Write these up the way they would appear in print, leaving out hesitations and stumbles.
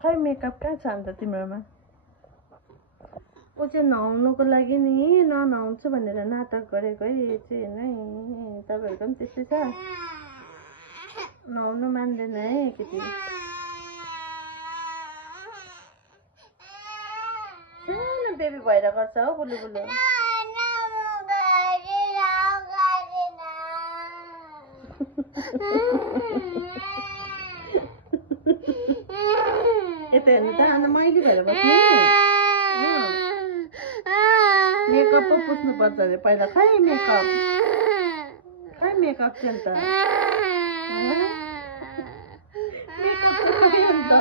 खै मेकअप कहाँ छ अन्त तिम्रोमा? ऊ चाहिँ नुहाउनुको लागि नि ननुहाउँछु भनेर नाटक गरेको है। यो चाहिँ होइन तपाईँहरूको पनि त्यस्तै छ, नुहाउनु मान्दैन है केटी। सानो बेबी भएर गर्छ हौ बुलु बुलु। यता हेर्नु त अन्त मैली भएर बस्नु। मेकअप पो पुस्नु पर्छ अरे पहिला। खै मेकअप चाहिँ त मेकअप त खै अन्त।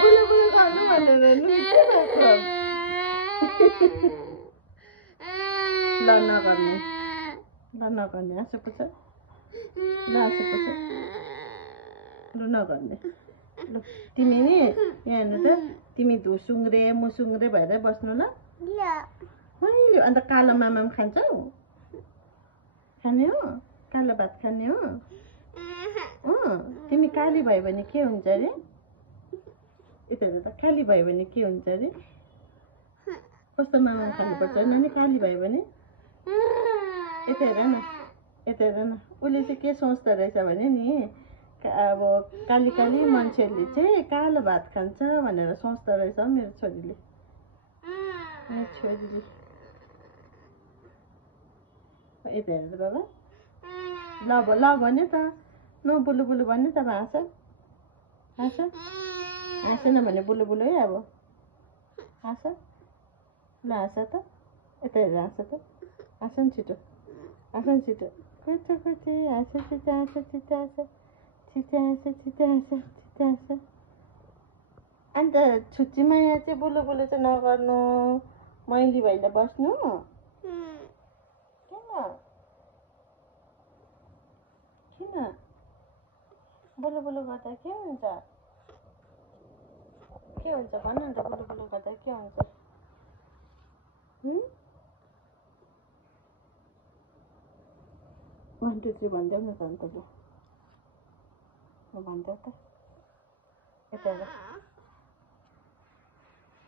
बुलु बुलु गर्नु भनेर नि के भएको? ल नगर्ने आँसु पुछ। ल आँसु पुछ। ल नगर्ने। ल तिमी नि यहाँ हेर्नु त, तिमी धुसुङ्ग्रे मुसुङ्ग्रे भएर बस्नु ल। मैले अन्त कालो मामा खान्छौ? खाने हो? कालो भात खाने हो? तिमी काली भयो भने के हुन्छ अरे? यता हेर्नु त, काली भयो भने के हुन्छ अरे? कस्तो मामा खानुपर्छ नानी काली भयो भने? यता हेर न, उसले चाहिँ के सोच्दो रहेछ भने नि, अब काली मान्छेहरूले चाहिँ कालो भात खान्छ भनेर सोच्दो रहेछ मेरो छोरीले। यता हेर्नु त बाबा। ल भन्यो त, न बुलु बुलु भन्यो त। अब हाँसेन भने बुलु बुलु है। अब हाँस ल, हाँस त। यता हेरेर हाँस त, हाँस नि छिटो। कति हाँस छिटो। अन्त छुच्ची माया चाहिँ बुलु बुलु चाहिँ नगर्नु, मैली भएर बस्नु। किन बुलु बुलु गर्दा के हुन्छ? भन्नु अन्त बुलु बुलु गर्दा के हुन्छ? 1 2 3 भन्देऊ न त अन्त। ल भन्देऊ त। यता हेर,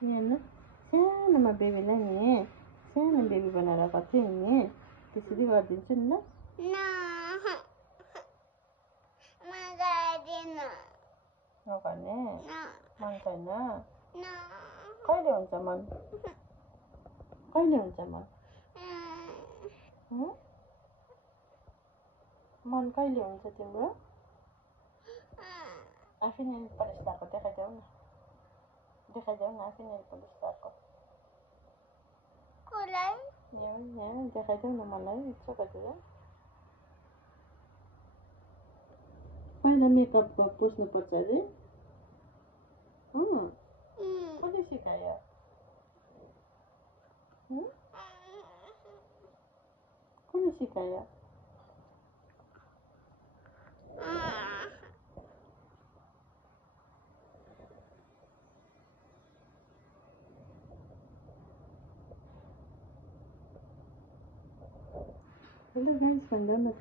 यहाँ सानोमा बेबीलाई नि सानो बेबी बनाएर गर्छु नि, त्यसरी गरिदिन्छु नि ल। नगर्ने मन छैन? कहिले हुन्छ मन? मन कहिले हुन्छ तिम्रो? आफै नेल पलिस लगाएको देखाइदेऊ न आफै नेल पलिस लगाएको। यहाँ देखाइदेऊ न मलाई चोकतिर। पहिला मेकअप पुस्नुपर्छ अरे। कसले सिकायो? कसले सिकायो? Hello guys, भन्दा न त